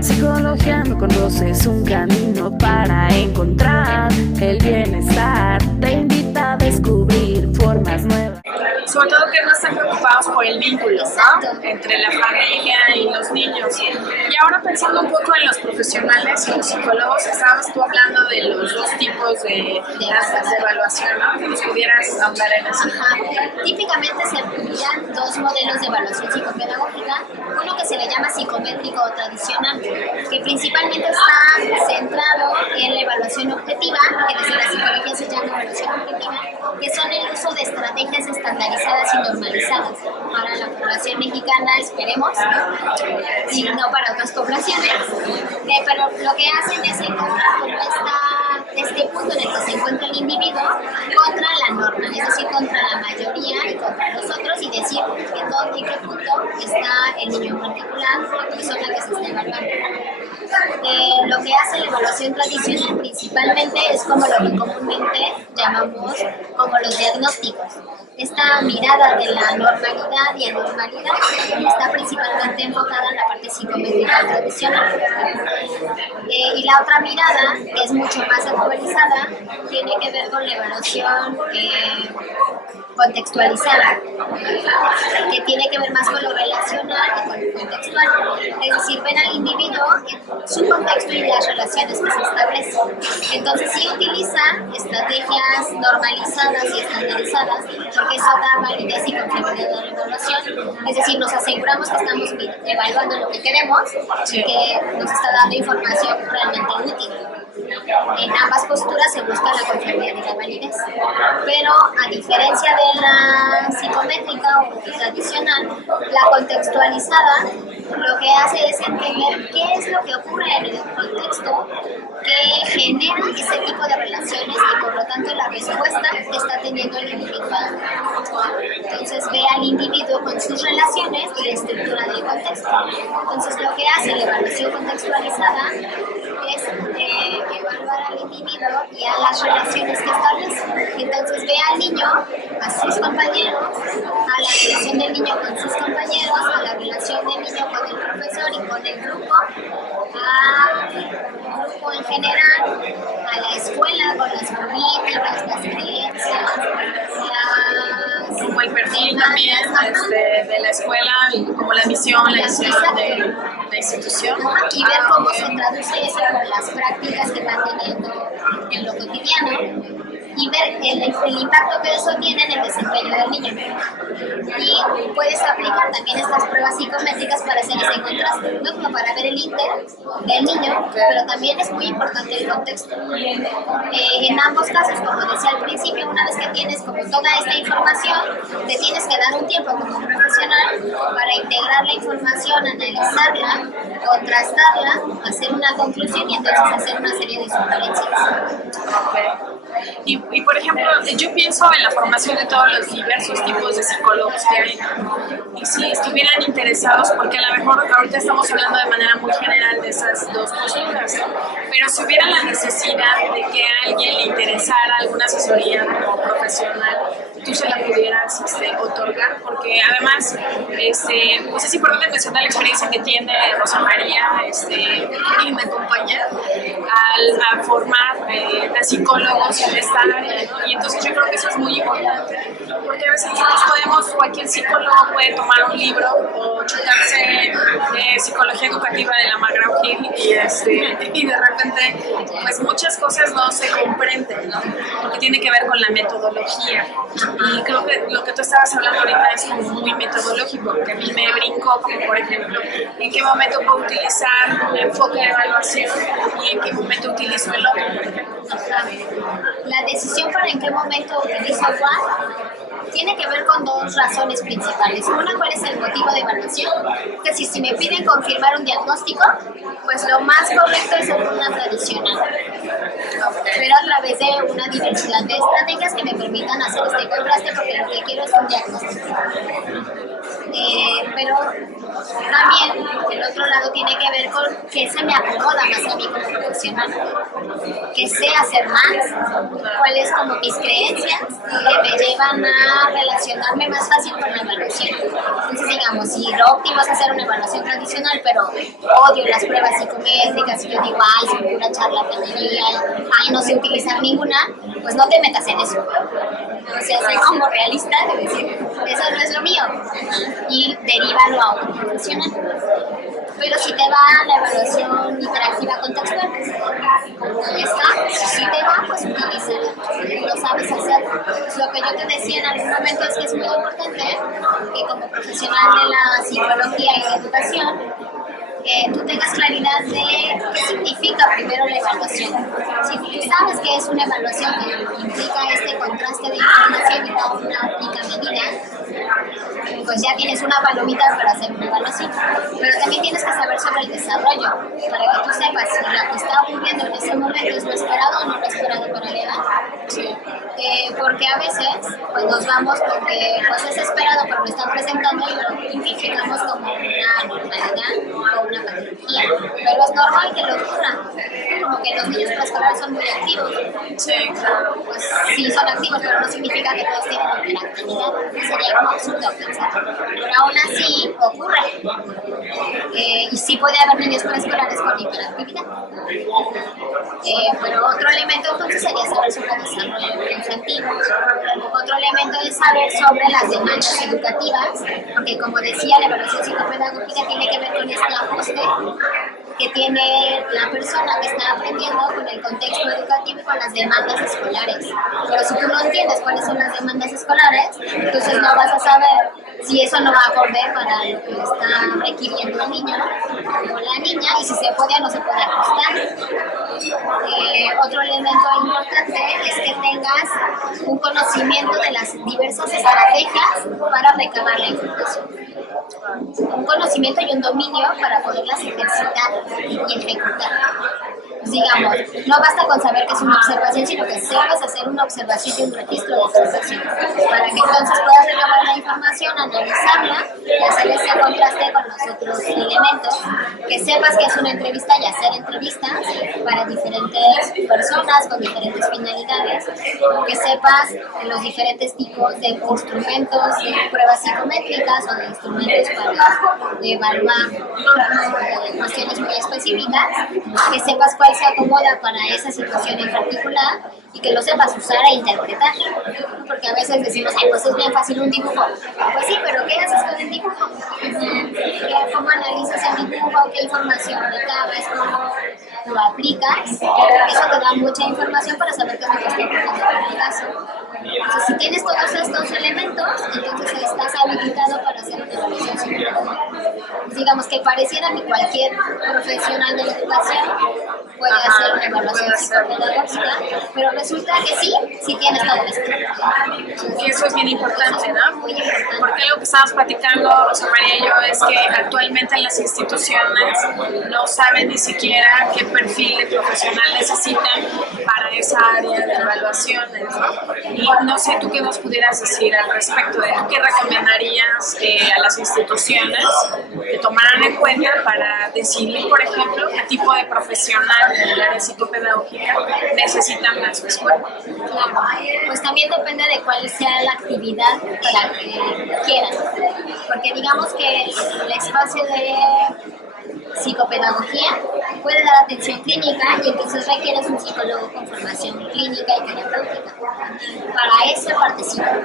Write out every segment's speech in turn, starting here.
Psicologiando con Rose es un camino para encontrar el bienestar. Te invita a descubrir formas nuevas. Sobre todo que no están preocupados por el vínculo, ¿no?, entre la familia y los niños. Y ahora pensando un poco en los profesionales y los psicólogos, estabas tú hablando de los dos tipos de evaluación, ¿no? Que nos pudieras ahondar en eso. Típicamente se emplean dos modelos de evaluación psicopedagógica, uno que se le llama psicométrico o tradicional, que principalmente está centrado en la evaluación objetiva, que desde la psicología se llama evaluación objetiva, que son el uso de estrategias estandarizadas y normalizadas para la población mexicana, esperemos, ¿no? Y no para otras poblaciones, pero lo que hacen es encontrar como este punto en el que se encuentra el individuo contra la norma, es decir, contra la mayoría y contra los otros, y decir en qué punto está el niño en particular, la persona que se está evaluando. Lo que hace la evaluación tradicional principalmente es como lo que comúnmente llamamos como los diagnósticos. Esta mirada de la normalidad y anormalidad está principalmente enfocada en la parte psicométrica tradicional. Y la otra mirada, que es mucho más actualizada, tiene que ver con la evaluación contextualizada, que tiene que ver más con lo relacional y con lo contextual. Es decir, ven al individuo en su contexto y las relaciones que se establecen. Entonces sí utiliza estrategias normalizadas y estandarizadas, porque eso da validez y confiabilidad a la evaluación. Es decir, nos aseguramos que estamos evaluando lo que queremos y que nos está dando información realmente útil. En ambas posturas se busca la confiabilidad y la validez, pero a diferencia de la psicométrica o tradicional, la contextualizada lo que hace es entender qué es lo que ocurre en el contexto que genera ese tipo de relaciones y por lo tanto la respuesta que está teniendo el individuo. Entonces ve al individuo con sus relaciones y la estructura del contexto. Entonces lo que hace la evaluación contextualizada es evaluar al individuo y a las relaciones que establece. Entonces ve al niño, a sus compañeros, a la relación del niño con sus compañeros, a la relación del niño con el profesor y con el grupo, al grupo en general, a la escuela con las políticas, las creencias, como el perfil también de la escuela, como la misión, la visión de la institución. Y ver cómo se traduce eso con las prácticas que van teniendo en lo cotidiano y ver el impacto que eso tiene en el desempeño del niño. Y puedes aplicar también estas pruebas psicométricas para hacer ese contraste, ¿no? Como para ver el inter del niño, pero también es muy importante el contexto. En ambos casos, como decía al principio, una vez que tienes como toda esta información, te tienes que dar un tiempo como profesional para integrar la información, analizarla, contrastarla, hacer una conclusión y entonces hacer una serie de sugerencias. Y por ejemplo, yo pienso en la formación de todos los diversos tipos de psicólogos que hay, y si estuvieran interesados, porque a lo mejor ahorita estamos hablando de manera muy general de esas dos posturas, ¿no? Pero si hubiera la necesidad de que a alguien le interesara alguna asesoría como profesional, tú se la pudieras otorgar, porque además pues es importante mencionar la experiencia que tiene Rosa María y me acompaña al formar a psicólogos en esta área, ¿no? Y entonces yo creo que eso es muy importante, porque a veces nosotros cualquier psicólogo puede tomar un libro o chutarse psicología educativa de la McGraw-Hill y de repente pues muchas cosas no se comprenden, ¿no? Porque tiene que ver con la metodología, y creo que lo que tú estabas hablando ahorita es como muy metodológico, que a mí me brincó, como por ejemplo en qué momento puedo utilizar un enfoque de evaluación y en qué momento utilizo el otro, por ejemplo. La decisión para en qué momento utilizo cuál tiene que ver con dos razones principales. Una, ¿cuál es el motivo de evaluación? Es decir, si me piden confirmar un diagnóstico, pues lo más correcto es hacer una tradicional, pero a través de una diversidad de estrategias que me permitan hacer este contraste, porque lo que quiero es un diagnóstico. Pero También el otro lado tiene que ver con qué se me acomoda más a mí como profesional, qué sé hacer más, cuáles como mis creencias que me llevan a relacionarme más fácil con la evaluación. Entonces, digamos, si lo óptimo es hacer una evaluación tradicional, pero odio las pruebas psicométricas y yo digo, ay, son pura charlatanería, ay, no sé utilizar ninguna, pues no te metas en eso. O sea, sé como realista de decir, eso no es lo mío, y derívalo a otro profesional. Pero si te va la evaluación interactiva contextual, ahí está. Si te va, pues utilízala, lo sabes hacer. Lo que yo te decía en algún momento es que es muy importante que como profesional de la psicología y la educación, tú tengas claridad de qué significa primero la evaluación. Si tú sabes que es una evaluación que implica este contraste de información y no una única medida, pues ya tienes una palomita para hacer una evaluación. Pero también tienes que saber sobre el desarrollo, para que tú sepas si lo que está ocurriendo en ese momento es lo esperado o no lo esperado para la edad. Porque a veces pues nos vamos con que pues es esperado pero lo están presentando y lo identificamos como una normalidad o una patología. Pero es normal que lo ocurra, como que los niños preescolares son muy activos. Sí, claro. Pues sí son activos, pero no significa que todos tienen hiperactividad. Sería como absurdo pensar. Pero aún así ocurre. Y sí puede haber niños preescolares con hiperactividad. Pero otro elemento entonces sería saber sobre el desarrollo infantil. Otro elemento es saber sobre las demandas educativas, porque como decía, la evaluación psicopedagógica tiene que ver con este ajuste que tiene la persona que está aprendiendo con el contexto educativo y con las demandas escolares. Pero si tú no entiendes cuáles son las demandas escolares, entonces no vas a saber si eso no va a acorde para lo que está requiriendo el niño o la niña y si se puede o no se puede ajustar. Otro elemento importante es que tengas un conocimiento de las diversas estrategias para recabar la información. Un conocimiento y un dominio para poderlas ejercitar y ejecutar. Pues digamos, no basta con saber que es una observación, sino que sepas hacer una observación y un registro de observación, para que entonces puedas recabar la información, analizarla y hacer ese contraste con los otros elementos, que sepas que es una entrevista y hacer entrevistas para diferentes personas con diferentes finalidades, que sepas los diferentes tipos de instrumentos de pruebas psicométricas o de instrumentos para evaluar cuestiones muy específicas, que sepas cuál se acomoda para esa situación en particular y que lo sepas usar e interpretar. Porque a veces decimos, ay, pues es bien fácil un dibujo. Pues sí, pero ¿qué haces con el dibujo? ¿Cómo analizas el dibujo? ¿Qué información recabas? ¿Cómo lo aplicas? Eso te da mucha información para saber qué es lo que está ocurriendo en el caso. Entonces, si tienes todos estos elementos, entonces estás habilitado para hacer una evaluación psicológica. Digamos que pareciera que cualquier profesional de la educación puede hacer una evaluación psicopedagógica, pero resulta que sí tienes todo esto. Y eso es bien importante, ¿no? Muy importante. Porque lo que estamos platicando, Rosa María y yo, es que actualmente en las instituciones no saben ni siquiera qué perfil de profesional necesitan para esa área de evaluaciones, ¿no? Y no sé tú qué nos pudieras decir al respecto de qué recomendarías a las instituciones que tomaran en cuenta para decidir, por ejemplo, qué tipo de profesional en el área psicopedagógica necesitan más su escuela. Claro, pues también depende de cuál sea la actividad para que quieran, porque digamos que el espacio de psicopedagogía puede dar atención clínica y entonces requieres un psicólogo con formación clínica y terapéutica. Para esa partecita.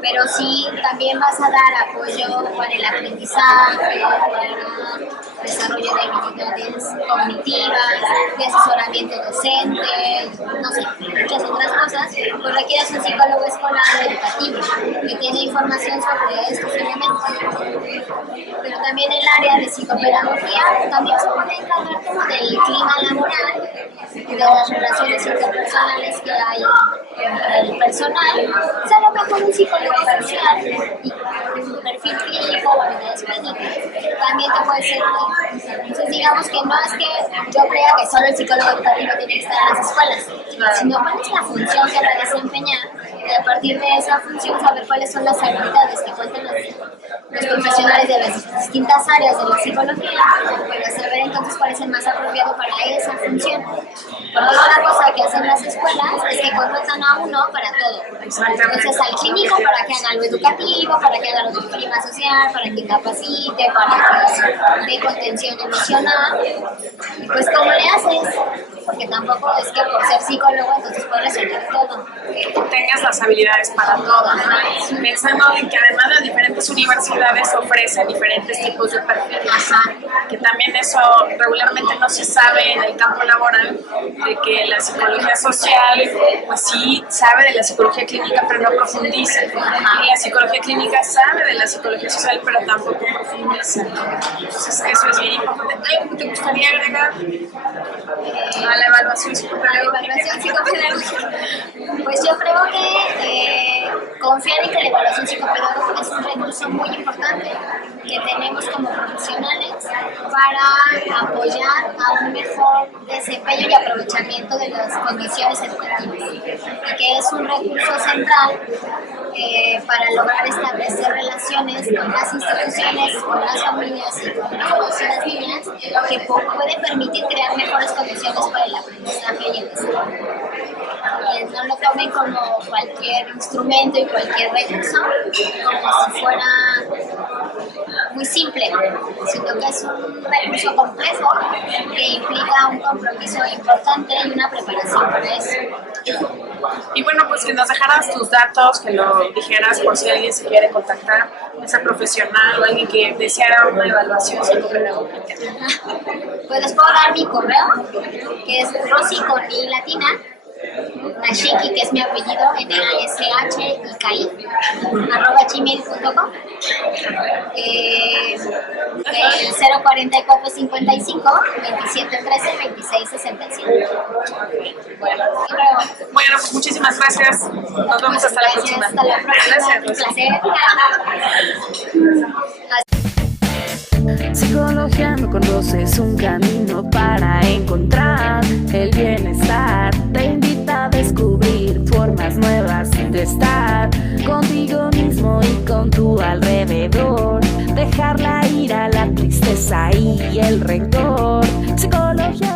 Pero sí también vas a dar apoyo para el aprendizaje, para el desarrollo de habilidades cognitivas, de asesoramiento docente, no sé, muchas otras cosas, pues requieres un psicólogo escolar educativo que tiene información sobre estos elementos. Pero también el área de psicopedagogía también se puede encargar como del clima laboral, de las relaciones interpersonales que hay entre el personal. O a lo mejor un psicólogo social y un perfil clínico o habilidades clínicas también te puede servir. Entonces digamos que no es que yo crea que solo el psicólogo educativo tiene que estar en las escuelas, sino cuál es la función que va a desempeñar y a partir de esa función saber cuáles son las habilidades que cuentan los profesionales de las distintas áreas de la psicología para saber entonces cuál es el más apropiado para esa función. Porque otra cosa que hacen las escuelas es que contratan a uno para todo. Entonces al clínico para que haga lo educativo, para que haga lo de clima social, para que capacite, para que dé contención emocional. Y pues ¿cómo le haces? Porque tampoco es que por ser psicólogo entonces puedes resolver todo. Tengas las habilidades para todo, ¿no? Pensando en que además las diferentes universidades ofrecen diferentes tipos de perfiles, que también eso regularmente no se sabe en el campo laboral, de que la psicología social, pues sí sabe de la psicología clínica, pero no profundiza. Y la psicología clínica sabe de la psicología social, pero tampoco profundiza. Entonces eso es bien importante. ¿Algo que te gustaría agregar a la evaluación psicopedagógica? Pues yo creo que confiar en que la evaluación psicopedagógica es un recurso muy importante que tenemos como profesionales para apoyar a un mejor desempeño y aprovechamiento de las condiciones educativas, y que es un recurso central para lograr establecer relaciones con las instituciones, con las familias y con los niños y las niñas, que puede permitir crear mejores condiciones para el aprendizaje y el desarrollo. Que no lo tomen como cualquier instrumento y cualquier recurso, como si fuera muy simple, sino que es un recurso complejo que implica un compromiso importante y una preparación para eso. Y bueno, pues que nos dejaras tus datos, que lo dijeras por si alguien se quiere contactar, esa profesional o alguien que deseara una evaluación psicopedagógica. Pues les puedo dar mi correo, que es Rosy con I latina, Nashiki, que es mi apellido, NASHIKI, @gmail.com, el 044 55 27 13 26 67. Bueno, pues muchísimas gracias. Nos vemos hasta la próxima. Hasta la próxima. Gracias. Un placer. Psicología no conoces un camino para encontrar el bienestar. Te invita a descubrir formas nuevas de estar contigo mismo y con tu alrededor. Dejar la ira, la tristeza y el rencor. Psicología